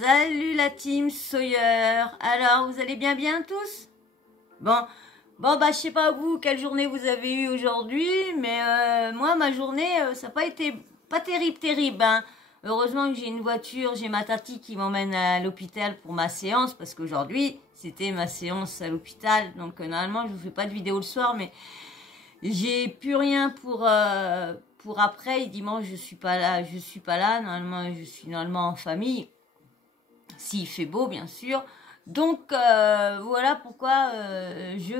Salut la team Sawyer. Alors, vous allez bien tous? Bon, bah je sais pas vous quelle journée vous avez eu aujourd'hui, mais moi ma journée ça n'a pas été pas terrible hein. Heureusement que j'ai une voiture, j'ai ma tati qui m'emmène à l'hôpital pour ma séance parce qu'aujourd'hui c'était ma séance à l'hôpital. Donc normalement je vous fais pas de vidéo le soir, mais j'ai plus rien pour après. Dimanche je suis pas là. Normalement je suis en famille. S'il fait beau, bien sûr. Donc, voilà pourquoi je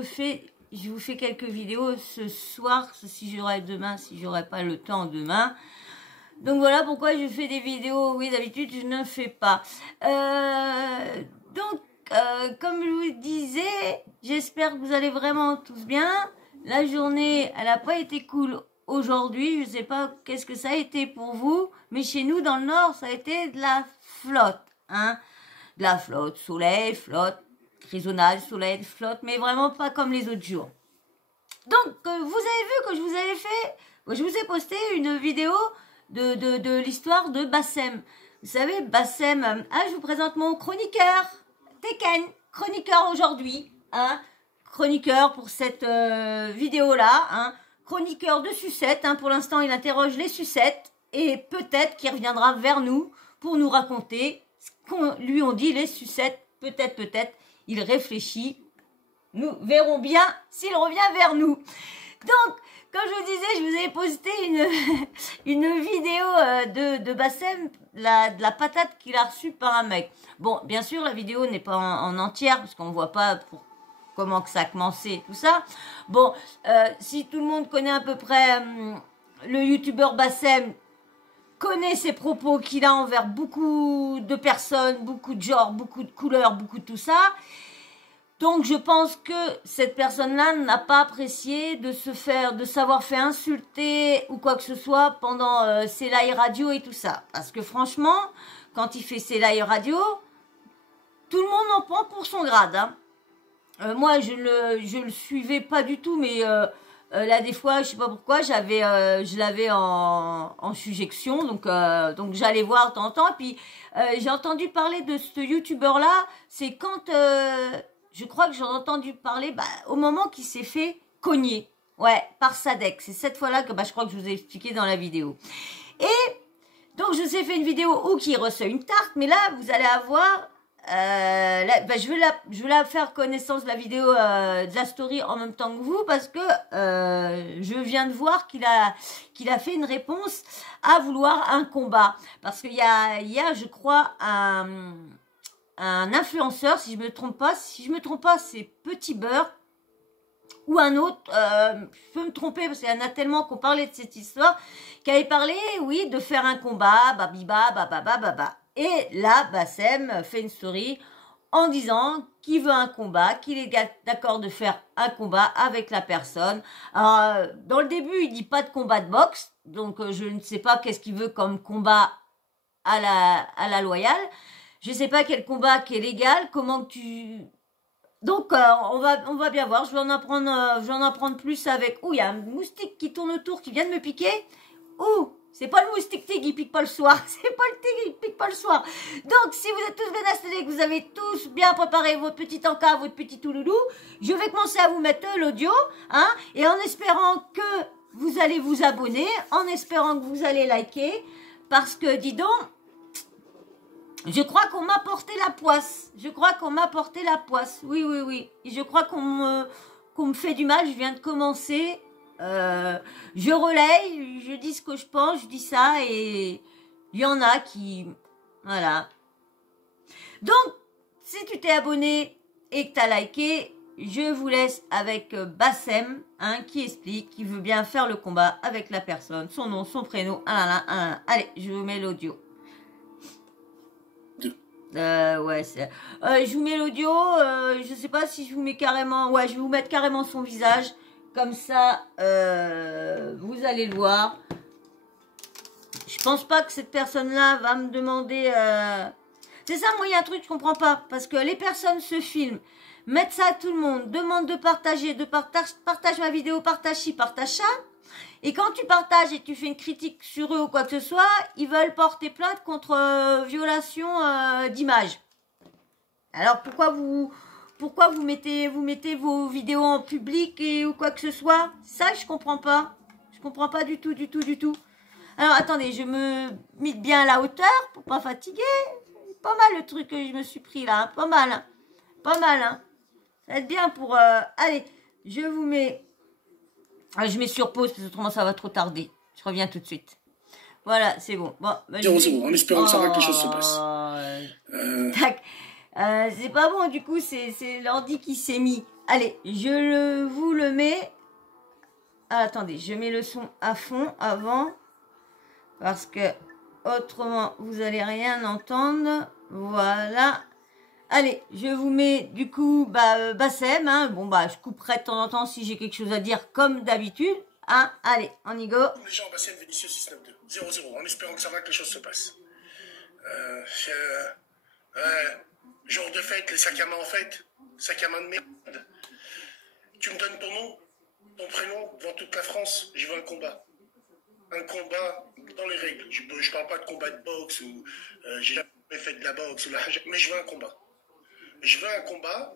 vous fais quelques vidéos ce soir, si j'aurai pas le temps demain. Donc, voilà pourquoi je fais des vidéos. Oui, d'habitude, je ne fais pas. Comme je vous disais, j'espère que vous allez vraiment tous bien. La journée, elle n'a pas été cool aujourd'hui. Je ne sais pas qu'est-ce que ça a été pour vous. Mais chez nous, dans le Nord, ça a été de la flotte, hein. De la flotte, soleil, flotte, grisonnage, soleil, flotte, mais vraiment pas comme les autres jours. Donc, vous avez vu que je vous ai posté une vidéo de l'histoire de Bassem. Vous savez, Bassem, je vous présente mon chroniqueur, Tekken, chroniqueur aujourd'hui, hein, chroniqueur pour cette vidéo-là, hein, chroniqueur de sucettes, hein, pour l'instant il interroge les sucettes, et peut-être qu'il reviendra vers nous pour nous raconter ce qu'on lui ont dit les sucettes, peut-être, il réfléchit. Nous verrons bien s'il revient vers nous. Donc, comme je vous disais, je vous ai posté une vidéo de Bassem, de la patate qu'il a reçue par un mec. Bon, bien sûr, la vidéo n'est pas en entière, parce qu'on ne voit pas comment que ça a commencé, tout ça. Bon, si tout le monde connaît à peu près le youtubeur Bassem, connaît ses propos qu'il a envers beaucoup de personnes, beaucoup de genres, beaucoup de couleurs, beaucoup de tout ça. Donc je pense que cette personne-là n'a pas apprécié de savoir fait insulter ou quoi que ce soit pendant ses live radio et tout ça. Parce que franchement, quand il fait ses live radio, tout le monde en prend pour son grade, hein. Moi, je le suivais pas du tout, mais là, des fois, je sais pas pourquoi, je l'avais en suggestion, donc j'allais voir de temps en temps. Et puis, j'ai entendu parler de ce youtubeur-là, c'est quand, je crois que j'en ai entendu parler, au moment qu'il s'est fait cogner, ouais, par Sadek. C'est cette fois-là que, je crois que je vous ai expliqué dans la vidéo. Et, donc, je vous ai fait une vidéo où qui reçoit une tarte, mais là, vous allez avoir... je vais la faire connaissance de la vidéo de la story en même temps que vous parce que je viens de voir qu'il a fait une réponse à vouloir un combat parce qu'il y a je crois un influenceur, si je me trompe pas c'est Petit Beurre ou un autre, je peux me tromper parce qu'il y en a tellement qu'on parlait de cette histoire, qui avait parlé, oui, de faire un combat, bababa. Et là, Bassem fait une story en disant qu'il veut un combat, qu'il est d'accord de faire un combat avec la personne. Alors, dans le début, il dit pas de combat de boxe, donc je ne sais pas qu'est-ce qu'il veut comme combat à la loyale. Je sais pas quel combat qui est légal, comment tu... Donc, on va bien voir. Je vais en apprendre plus avec... Ouh, il y a un moustique qui tourne autour, qui vient de me piquer. Ouh, c'est pas le moustique tigre, il pique pas le soir. C'est pas le tigre, il pique pas le soir. Donc, si vous êtes tous bien installés, que vous avez tous bien préparé votre petit encas, votre petit touloulou, je vais commencer à vous mettre l'audio, hein, et en espérant que vous allez vous abonner, en espérant que vous allez liker, parce que, dis donc, je crois qu'on m'a porté la poisse. Oui. Et je crois qu'on me fait du mal. Je viens de commencer. Je relaye. Je dis ce que je pense. Je dis ça. Et il y en a qui... Voilà. Donc, si tu t'es abonné et que tu as liké, je vous laisse avec Bassem, hein, qui explique qu'il veut bien faire le combat avec la personne. Son nom, son prénom. Allez, je vous mets l'audio. Ouais, je vous mets l'audio, je sais pas si je vous mets carrément, ouais, je vais vous mettre carrément son visage, comme ça, vous allez le voir. Je pense pas que cette personne-là va me demander, c'est ça, moi, il y a un truc que je comprends pas, parce que les personnes se filment, mettent ça à tout le monde, demandent de partager, partage ma vidéo, partage ci, partage ça, Et quand tu partages et tu fais une critique sur eux ou quoi que ce soit, ils veulent porter plainte contre violation d'image. Alors pourquoi vous mettez vos vidéos en public ou quoi que ce soit? Ça, je comprends pas. Je comprends pas du tout. Alors attendez, je me mets bien à la hauteur pour pas fatiguer. Pas mal le truc que je me suis pris là, hein. Pas mal. Hein. Ça va être bien pour... Allez, je vous mets... je mets sur pause parce que autrement ça va trop tarder. Je reviens tout de suite. Voilà, c'est bon. Bon, bah, 0-0, en espérant que ça va, que les choses se passent. Tac. C'est pas bon, du coup, c'est l'ordi qui s'est mis. Allez, vous le mets. Ah, attendez, je mets le son à fond avant. Parce que autrement, vous allez rien entendre. Voilà. Allez, je vous mets du coup Bassem. Hein. Bon, je couperai de temps en temps si j'ai quelque chose à dire comme d'habitude. Hein. Allez, on y go. Les gens, Bassem, Vinicius 692. 0-0, en espérant que ça va, que les choses se passent. Jour de fête, les sacs à main en fête. Sacs à main de merde. Tu me donnes ton nom, ton prénom, devant toute la France. Je veux un combat. Un combat dans les règles. Je parle pas de combat de boxe ou j'ai jamais fait de la boxe, mais je veux un combat. Je veux un combat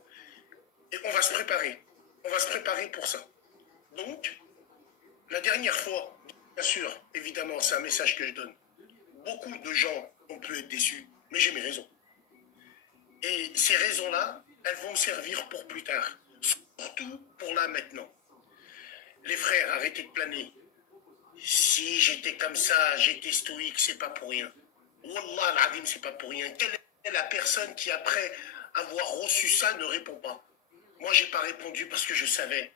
et on va se préparer. On va se préparer pour ça. Donc, la dernière fois, bien sûr, évidemment, c'est un message que je donne. Beaucoup de gens ont pu être déçus, mais j'ai mes raisons. Et ces raisons-là, elles vont me servir pour plus tard. Surtout pour là, maintenant. Les frères, arrêtez de planer. Si j'étais comme ça, j'étais stoïque, c'est pas pour rien. Wallah al-Adim, c'est pas pour rien. Quelle est la personne qui, après avoir reçu ça, ne répond pas? Moi, j'ai pas répondu parce que je savais.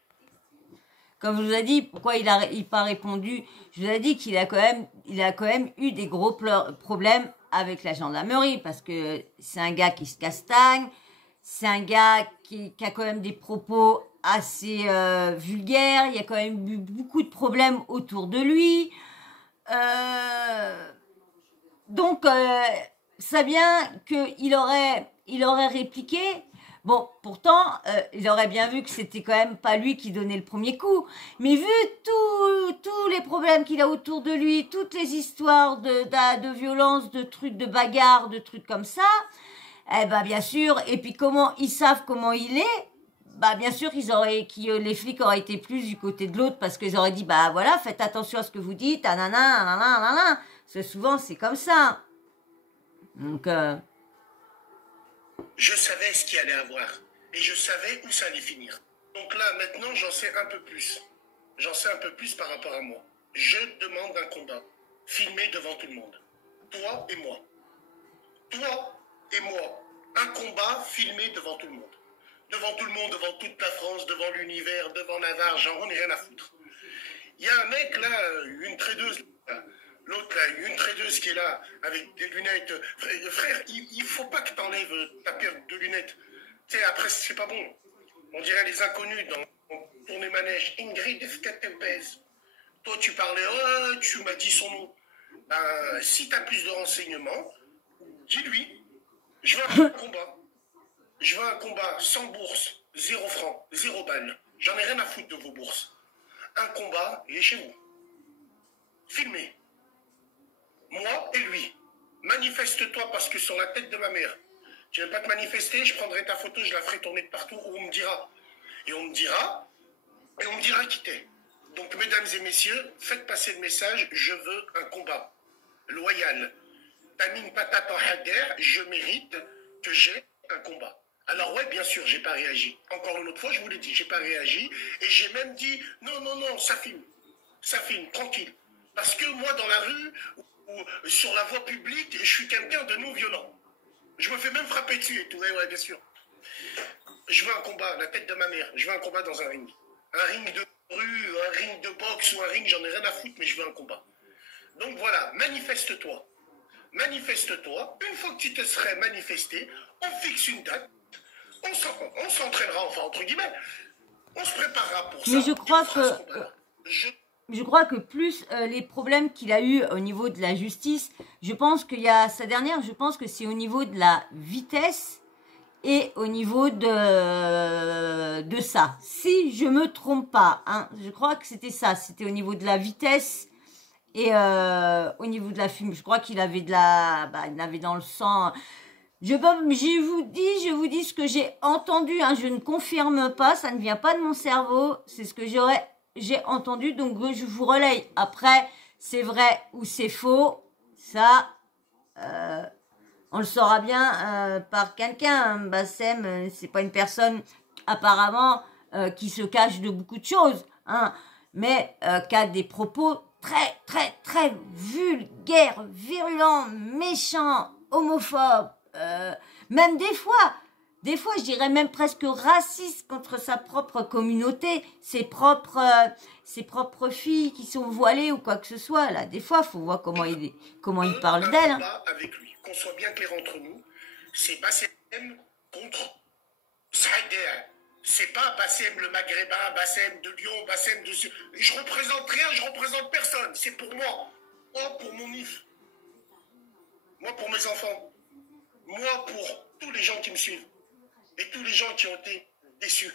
Comme je vous ai dit, pourquoi il n'a pas répondu? Je vous ai dit qu'il a quand même eu des gros problèmes avec la gendarmerie parce que c'est un gars qui se castagne, c'est un gars qui a quand même des propos assez vulgaires, il y a quand même eu beaucoup de problèmes autour de lui. Donc, ça vient qu'il aurait répliqué. Bon, pourtant, il aurait bien vu que c'était quand même pas lui qui donnait le premier coup. Mais vu tous les problèmes qu'il a autour de lui, toutes les histoires de violence, de trucs, de bagarres, de trucs comme ça, eh ben bien sûr, et puis comment ils savent comment il est, bah bien sûr les flics auraient été plus du côté de l'autre parce qu'ils auraient dit bah voilà, faites attention à ce que vous dites, nanana, nanana, nanana. Parce que souvent c'est comme ça. Donc je savais ce qu'il allait avoir et je savais où ça allait finir. Donc là, maintenant, j'en sais un peu plus. J'en sais un peu plus par rapport à moi. Je demande un combat, filmé devant tout le monde. Toi et moi. Toi et moi. Un combat filmé devant tout le monde. Devant tout le monde, devant toute la France, devant l'univers, devant Navarre, j'en ai rien à foutre. Il y a un mec là, une tradeuse, l'autre là, une tradeuse qui est là, avec des lunettes. Frère, il faut pas que t'enlèves ta paire de lunettes. Tu sais, après, c'est pas bon. On dirait les inconnus dans Tournée Manège. Ingrid, est-ce qu'elle te baise? Toi, tu parlais, oh, tu m'as dit son nom. Ben, si t'as plus de renseignements, dis-lui, je veux un combat. Je veux un combat sans bourse, 0 francs, 0 balles. J'en ai rien à foutre de vos bourses. Un combat, il est chez vous. Filmé. Moi et lui. Manifeste-toi parce que sur la tête de ma mère, tu ne veux pas te manifester, je prendrai ta photo, je la ferai tourner de partout où on me dira. Et on me dira qui t'es. Donc, mesdames et messieurs, faites passer le message, je veux un combat. Loyal. T'as mis une patate en hader, je mérite que j'ai un combat. Alors ouais, bien sûr, j'ai pas réagi. Encore une autre fois, je vous l'ai dit, j'ai pas réagi. Et j'ai même dit, non, ça filme, tranquille. Parce que moi, dans la rue, ou sur la voie publique, je suis quelqu'un de non violent. Je me fais même frapper dessus et tout, ouais, bien sûr. Je veux un combat, la tête de ma mère, je veux un combat dans un ring. Un ring de rue, un ring de boxe ou un ring, j'en ai rien à foutre, mais je veux un combat. Donc voilà, manifeste-toi. Manifeste-toi. Une fois que tu te serais manifesté, on fixe une date. On s'entraînera, enfin, entre guillemets. On se préparera pour ça. Mais je crois que plus les problèmes qu'il a eu au niveau de la justice, je pense qu'il y a sa dernière, je pense que c'est au niveau de la vitesse et au niveau de ça. Si je me trompe pas, hein, je crois que c'était ça. C'était au niveau de la vitesse et au niveau de la fume. Je crois qu'il avait il avait dans le sang. Je vous dis ce que j'ai entendu. Hein, je ne confirme pas, ça ne vient pas de mon cerveau. C'est ce que j'ai entendu. Donc je vous relaye. Après, c'est vrai ou c'est faux. Ça. On le saura bien par quelqu'un. Bassem, c'est pas une personne apparemment qui se cache de beaucoup de choses, hein, mais qui a des propos très très très vulgaires, virulents, méchants, homophobes, même des fois, je dirais même presque racistes contre sa propre communauté, ses propres filles qui sont voilées ou quoi que ce soit. Là, des fois, faut voir comment il parle d'elles. Hein. Avec lui, qu'on soit bien clair entre nous, c'est Bassem contre Saïder. C'est pas Bassem le Maghrébin, Bassem de Lyon, Bassem de... Je représente rien, je représente personne. C'est pour moi. Moi, pour mon IF. Moi, pour mes enfants. Moi, pour tous les gens qui me suivent. Et tous les gens qui ont été déçus.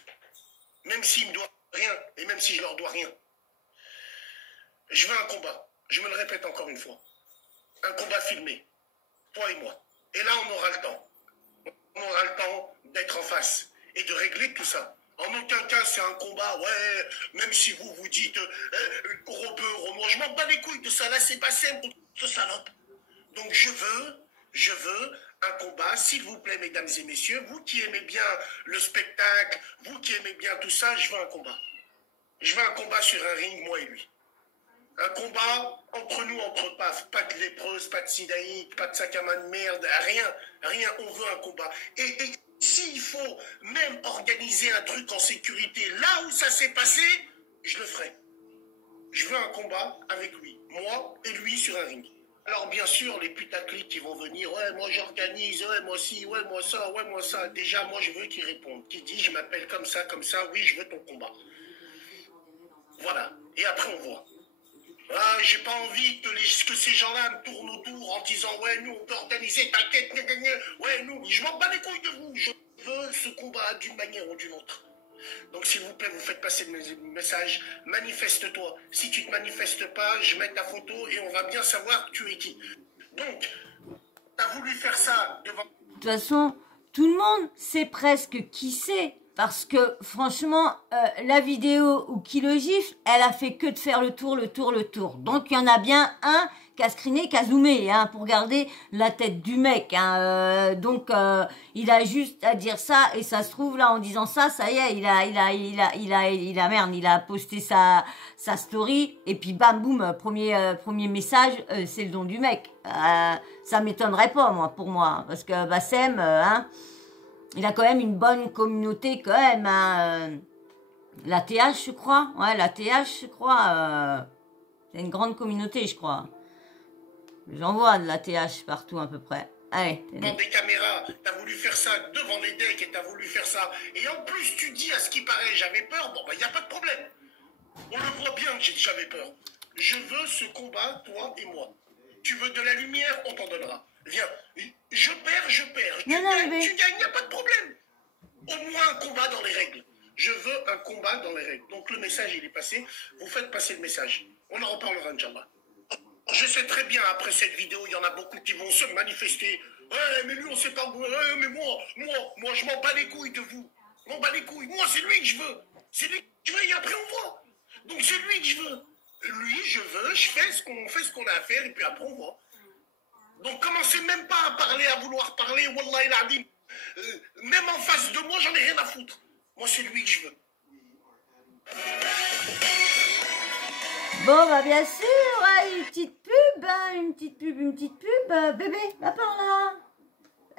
Même s'ils me doivent rien, et même si je leur dois rien. Je veux un combat. Je me le répète encore une fois. Un combat filmé. Toi et moi. Et là, on aura le temps. On aura le temps d'être en face. Et de régler tout ça. En aucun cas, c'est un combat, ouais, même si vous dites gros beurre, moi je m'en bats les couilles de ça, là c'est pas simple, ce salope. Donc je veux un combat, s'il vous plaît, mesdames et messieurs, vous qui aimez bien le spectacle, vous qui aimez bien tout ça, je veux un combat. Je veux un combat sur un ring, moi et lui. Un combat entre nous, entre paf, pas de lépreuse, pas de sidaïque, pas de sac à main de merde, rien, on veut un combat. Et s'il faut même organiser un truc en sécurité là où ça s'est passé, je le ferai. Je veux un combat avec lui, moi et lui sur un ring. Alors bien sûr, les putaclics qui vont venir, ouais, moi j'organise, ouais, moi ci, ouais, moi ça, ouais, moi ça. Déjà, moi je veux qu'ils répondent. Qui dit, je m'appelle comme ça, oui, je veux ton combat. Voilà. Et après, on voit. Ah, j'ai pas envie que ces gens-là me tournent autour en disant ouais, nous on peut organiser, t'inquiète, ouais, nous, je m'en bats les couilles de vous, je veux ce combat d'une manière ou d'une autre. Donc s'il vous plaît, vous faites passer le message, manifeste-toi. Si tu te manifestes pas, je mets ta photo et on va bien savoir tu es qui. Donc, t'as voulu faire ça devant... De toute façon, tout le monde sait presque qui c'est. Parce que franchement, la vidéo où qui le gifle, elle a fait que de faire le tour. Donc il y en a bien un qui a screené, qui a zoomé, hein, pour garder la tête du mec. Hein. Donc il a juste à dire ça et ça se trouve là en disant ça, ça y est, il a posté sa story et puis bam boum, premier message, c'est le don du mec. Ça m'étonnerait pas pour moi, parce que Bassem, hein. Il a quand même une bonne communauté quand même. Hein. La TH, je crois. Ouais, la TH, je crois. C'est une grande communauté, je crois. J'en vois de la TH partout à peu près. Allez. Devant des caméras, t'as voulu faire ça devant les decks et t'as voulu faire ça. Et en plus, tu dis à ce qui paraît, j'avais peur. Bon, bah, y a pas de problème. On le voit bien que j'avais peur. Je veux ce combat, toi et moi. Tu veux de la lumière, on t'en donnera. Viens, je perds. Tu gagnes, y a pas de problème. Au moins un combat dans les règles. Je veux un combat dans les règles. Donc le message, il est passé. Vous faites passer le message. On en reparlera, Inch'Allah. Je sais très bien, après cette vidéo, il y en a beaucoup qui vont se manifester. Ouais, mais lui, on sait pas. Ouais, mais moi, je m'en bats les couilles de vous. Je m'en bats les couilles. Moi, c'est lui que je veux. C'est lui que je veux et après, on voit. Donc c'est lui que je veux. Lui, je veux, je fais ce qu'on a à faire et puis après, on voit. Donc commencez même pas à parler, à vouloir parler, Wallah il a dit. Même en face de moi, j'en ai rien à foutre. Moi, c'est lui que je veux. Bon, bah bien sûr, ouais, une petite pub, bébé, va par là.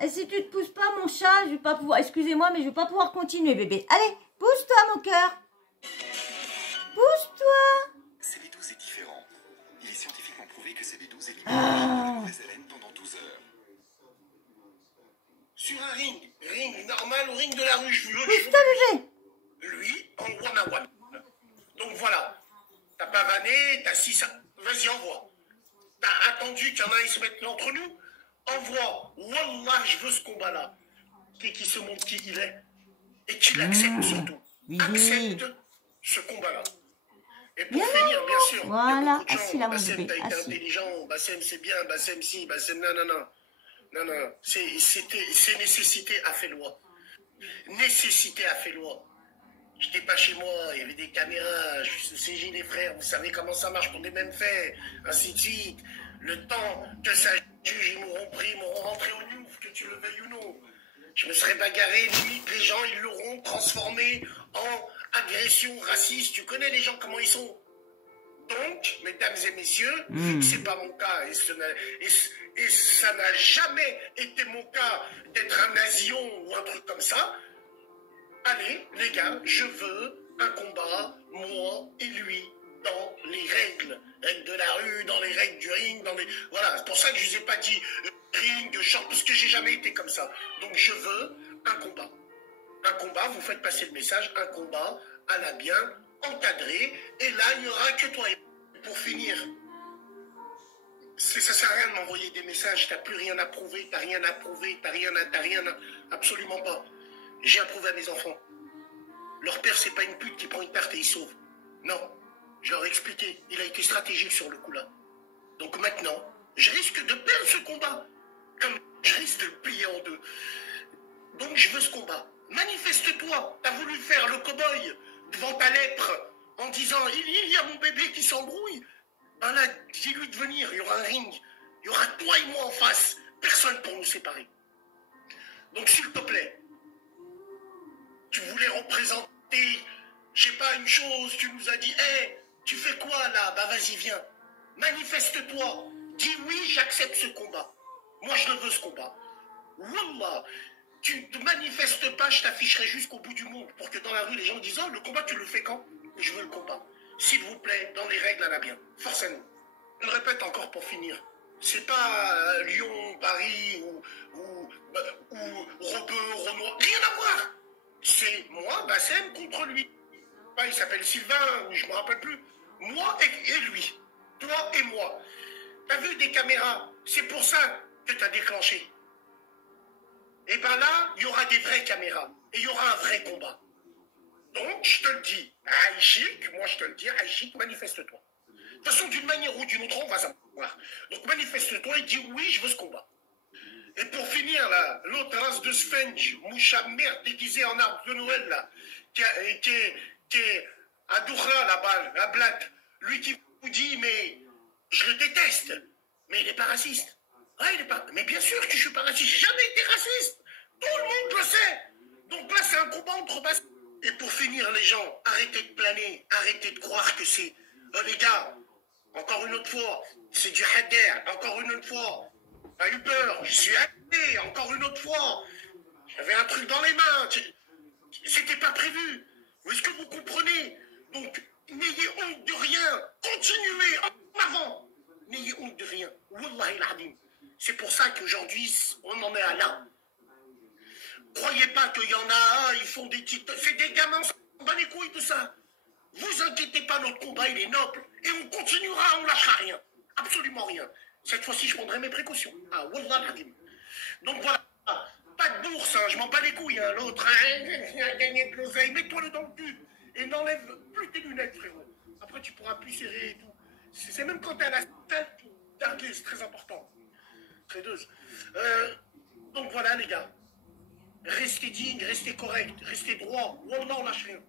Et si tu te pousses pas, mon chat, je vais pas pouvoir, excusez-moi, mais je vais pas pouvoir continuer, bébé. Allez, pousse-toi, mon cœur. Pousse-toi. CB12 est différent. Il est scientifiquement prouvé que CB12 élimine la mauvaise haleine pendant 12 heures. Sur un ring normal, au ring de la rue, je veux. Pousse-toi, bébé. Lui, en one-à-one. Donc voilà. T'as pas vanné, t'as 6 ça. Vas-y, envoie. T'as attendu qu'il y en a, ils se mettent là entre nous. Envoie. Wallah, je veux ce combat-là. et qui se montre qui il est. Et qu'il accepte surtout. Oui. Accepte ce combat-là. Et pour finir, bien sûr, voilà. il y a beaucoup de Assis là, gens, mon Bassem, bébé. t'as été Assis. intelligent, Bassem, c'est bien, Bassem, si, Bassem, non, non, non. Non, non, c'est nécessité a fait loi. Nécessité a fait loi. J'étais pas chez moi, il y avait des caméras, je suis CG les frères, vous savez comment ça marche, on est même fait, ainsi de suite. Le temps que ça juge, ils m'auront pris, ils m'auront rentré au Newf, que tu le veuilles ou non. Je me serais bagarré, limite, les gens, ils l'auront transformé en agression raciste. Tu connais les gens, comment ils sont. Donc, mesdames et messieurs, vu que c'est pas mon cas, et ça n'a jamais été mon cas d'être un nazion ou un truc comme ça, allez, les gars, je veux un combat, moi et lui, dans les règles. Règles de la rue, dans les règles du ring, dans les... Voilà, c'est pour ça que je vous ai pas dit ring, short, parce que j'ai jamais été comme ça. Donc je veux un combat. Un combat, vous faites passer le message, un combat à la bien, encadré, et là, il n'y aura que toi. Et pour finir, ça sert à rien de m'envoyer des messages, t'as plus rien à prouver, t'as rien à prouver, t'as rien à... Absolument pas. J'ai approuvé à mes enfants. Leur père, c'est pas une pute qui prend une tarte et il sauve. Non. Je leur ai expliqué. Il a été stratégique sur le coup-là. Donc maintenant, je risque de perdre ce combat. Comme je risque de le plier en deux. Donc je veux ce combat. Manifeste-toi. T'as voulu faire le cow-boy devant ta lèpre en disant il y a mon bébé qui s'embrouille. Ben là, dis-lui de venir. Il y aura un ring. Il y aura toi et moi en face. Personne pour nous séparer. Donc s'il te plaît, tu voulais représenter, je sais pas, une chose, tu nous as dit, hé, tu fais quoi là? Bah vas-y, viens. Manifeste-toi. Dis oui, j'accepte ce combat. Moi, je le veux ce combat. Wallah, tu ne te manifestes pas, je t'afficherai jusqu'au bout du monde pour que dans la rue, les gens disent, oh, le combat, tu le fais quand? Je veux le combat. S'il vous plaît, dans les règles à la bien. Forcément. Je le répète encore pour finir. C'est pas Lyon, Paris ou Rebeu, Renoir. Rien à voir. C'est moi, Bassem, contre lui. Il s'appelle Sylvain, je me rappelle plus. Moi et lui. Toi et moi. T'as vu des caméras? C'est pour ça que t'as déclenché. Et ben là, il y aura des vraies caméras. Et il y aura un vrai combat. Donc, je te le dis, Aïchik, moi je te le dis, Aïchik, manifeste-toi. De toute façon, d'une manière ou d'une autre, on va savoir. Donc, manifeste-toi et dis oui, je veux ce combat. Et pour finir, là, l'autre race de Sphenge, moucha merde déguisée en arbre de Noël, là, qui est à Doura, là-bas, la blague, lui qui vous dit, mais je le déteste, mais il n'est pas raciste. Ouais, il est pas... Mais bien sûr que je suis pas raciste, j'ai jamais été raciste. Tout le monde le sait. Donc là, c'est un combat entre bases. Et pour finir, les gens, arrêtez de planer, arrêtez de croire que c'est... Oh les gars, encore une autre fois, c'est du hader, encore une autre fois. T'as eu peur, je suis allé, encore une autre fois. J'avais un truc dans les mains. C'était pas prévu. Est-ce que vous comprenez? Donc, n'ayez honte de rien. Continuez en avant. N'ayez honte de rien. Wallahi al-Adim. C'est pour ça qu'aujourd'hui, on en est à là. Croyez pas qu'il y en a un, ils font des petites... C'est des gamins, on bat les couilles de ça. Vous inquiétez pas, notre combat, il est noble. Et on continuera, on lâchera rien. Absolument rien. Cette fois-ci, je prendrai mes précautions. Ah, wallah al-Adim. Donc voilà. Pas de bourse, hein, je m'en bats les couilles, hein. L'autre, il a gagné de l'oseille, mets-toi-le dans le cul. Et n'enlève plus tes lunettes, frérot. Après, tu pourras plus serrer et tout. C'est même quand t'es à la tête, darguer, c'est très important. Tradeuse. Donc voilà, les gars. Restez digne, restez correct, restez droit. Wallah, on lâche rien.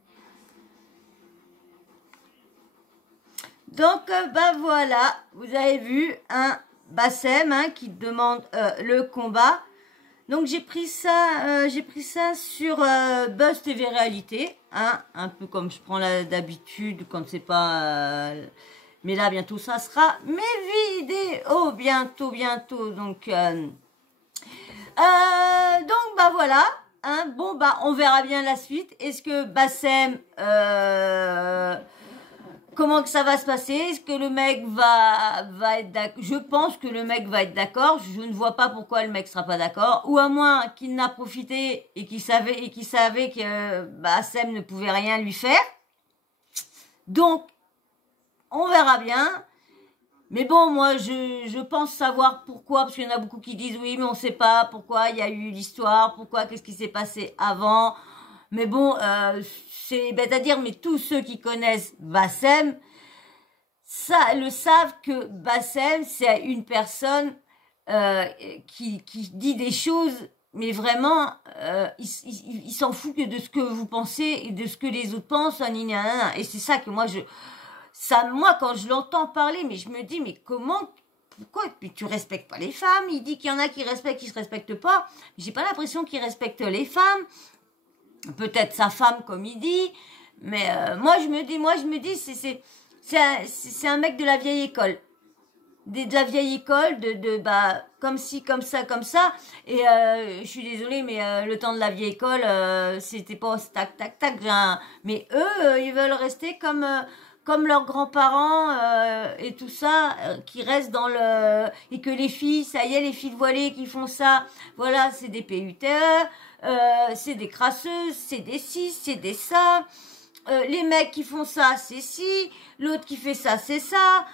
Donc, bah voilà, vous avez vu un Bassem qui demande le combat. Donc j'ai pris ça sur Buzz TV Réalité, un peu comme je prends d'habitude quand c'est pas. Mais là bientôt ça sera mes vidéos, bientôt. Donc bah voilà. Bon bah on verra bien la suite. Est-ce que Bassem comment que ça va se passer? Est-ce que le mec va être d'accord? Je pense que le mec va être d'accord. Je ne vois pas pourquoi le mec sera pas d'accord. Ou à moins qu'il n'a profité et qu'il savait que Bassem ne pouvait rien lui faire. Donc, on verra bien. Mais bon, moi, je pense savoir pourquoi, parce qu'il y en a beaucoup qui disent oui, mais on sait pas pourquoi il y a eu l'histoire, pourquoi, qu'est-ce qui s'est passé avant. Mais bon, c'est bête à dire, mais tous ceux qui connaissent Bassem, ça, le savent que Bassem, c'est une personne qui dit des choses, mais vraiment, il s'en fout que de ce que vous pensez et de ce que les autres pensent, et c'est ça que moi, moi, quand je l'entends parler, mais je me dis, mais pourquoi tu respectes pas les femmes? Il dit qu'il y en a qui respectent, qui se respectent pas. J'ai pas l'impression qu'il respecte les femmes. Peut-être sa femme, comme il dit. Mais moi, je me dis, c'est un mec de la vieille école. De la vieille école, bah, comme ci, comme ça, comme ça. Et je suis désolée, mais le temps de la vieille école, c'était pas tac, tac, tac. Mais eux, ils veulent rester comme leurs grands-parents et tout ça, qui restent dans le... Et que les filles, ça y est, les filles voilées qui font ça, voilà, c'est des PUTE, c'est des crasseuses, c'est des ci, c'est des ça. Les mecs qui font ça, c'est ci. L'autre qui fait ça, c'est ça.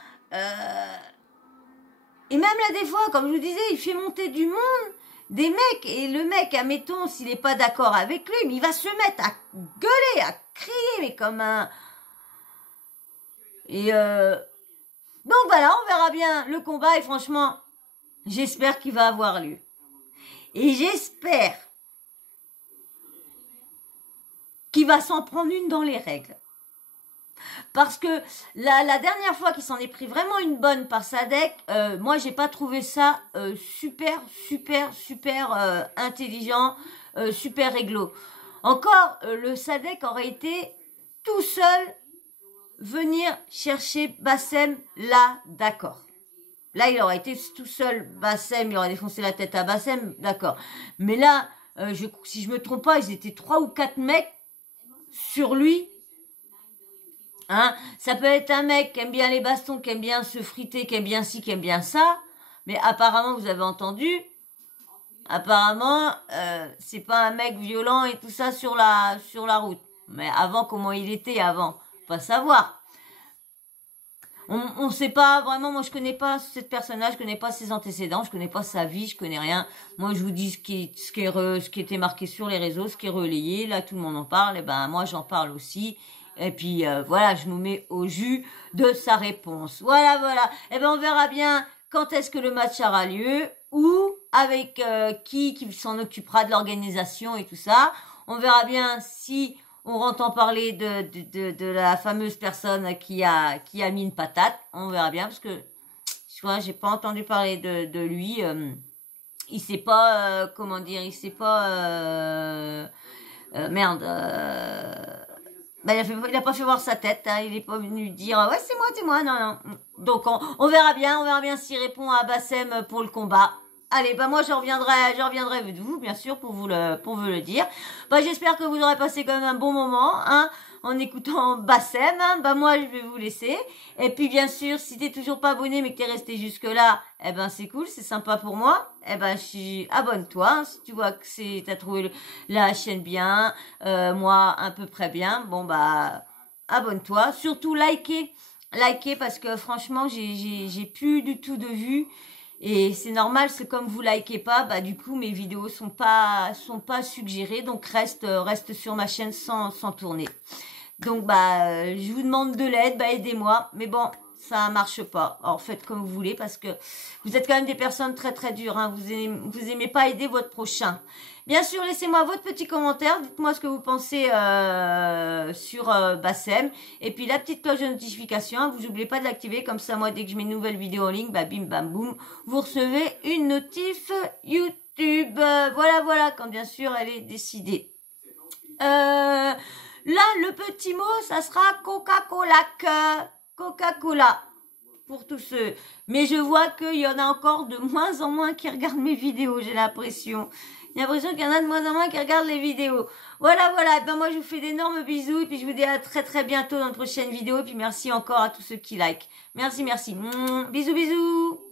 Et même là, des fois, comme je vous disais, il fait monter du monde, des mecs. Et le mec, admettons, s'il n'est pas d'accord avec lui, mais il va se mettre à gueuler, à crier, mais comme un... Et donc voilà, on verra bien le combat. Et franchement, j'espère qu'il va avoir lieu. Et j'espère qu'il va s'en prendre une dans les règles. Parce que la dernière fois qu'il s'en est pris vraiment une bonne par Sadek, moi j'ai pas trouvé ça super intelligent, super réglo. Encore, le Sadek aurait été tout seul venir chercher Bassem là, d'accord. Là, il aurait été tout seul, Bassem, il aurait défoncé la tête à Bassem, d'accord. Mais là, si je me trompe pas, ils étaient 3 ou 4 mecs sur lui. Hein, ça peut être un mec qui aime bien les bastons, qui aime bien se friter, qui aime bien ci, qui aime bien ça. Mais apparemment, vous avez entendu, apparemment, c'est pas un mec violent et tout ça sur la route. Mais avant, comment il était avant? Pas savoir. On sait pas vraiment, moi je connais pas cette personnage, je connais pas ses antécédents, je connais pas sa vie, je connais rien. Moi je vous dis ce qui était marqué sur les réseaux, ce qui est relayé, là tout le monde en parle, et ben moi j'en parle aussi. Et puis voilà, je nous mets au jus de sa réponse. Voilà. Et ben on verra bien quand est-ce que le match aura lieu, ou avec qui s'en occupera de l'organisation et tout ça. On verra bien si on entend parler de la fameuse personne qui a mis une patate. On verra bien parce que je vois, j'ai pas entendu parler de lui. Il sait pas comment dire, il sait pas merde. Ben, il a pas fait voir sa tête, hein, il est pas venu dire ouais c'est moi, non. Donc on verra bien s'il répond à Bassem pour le combat. Allez, bah moi je reviendrai de vous, bien sûr, pour vous le dire. Bah j'espère que vous aurez passé quand même un bon moment, hein, en écoutant Bassem. Hein. Bah moi je vais vous laisser. Et puis bien sûr, si t'es toujours pas abonné mais que t'es resté jusque là, eh ben c'est cool, c'est sympa pour moi. Eh ben abonne-toi, hein, si tu vois que t'as trouvé la chaîne bien, moi à peu près bien. Bon bah abonne-toi, surtout likez parce que franchement j'ai plus du tout de vues. Et c'est normal, c'est comme vous likez pas, bah du coup mes vidéos sont pas suggérées, donc reste sur ma chaîne sans tourner. Donc bah je vous demande de l'aide, bah aidez-moi, mais bon ça marche pas. Alors faites comme vous voulez parce que vous êtes quand même des personnes très très dures, hein. Vous aimez pas aider votre prochain. Bien sûr, laissez-moi votre petit commentaire, dites-moi ce que vous pensez sur Bassem. Et puis la petite cloche de notification, hein, vous n'oubliez pas de l'activer, comme ça moi dès que je mets une nouvelle vidéo en ligne, bah bim bam boum, vous recevez une notif YouTube. Voilà, quand bien sûr elle est décidée. Là, le petit mot, ça sera Coca-Cola. Pour tous ceux. Mais je vois qu'il y en a encore de moins en moins qui regardent mes vidéos, j'ai l'impression. J'ai l'impression qu'il y en a de moins en moins qui regardent les vidéos. Voilà. Ben moi, je vous fais d'énormes bisous. Et puis, je vous dis à très très bientôt dans une prochaine vidéo. Et puis, merci encore à tous ceux qui like. Merci. Bisous.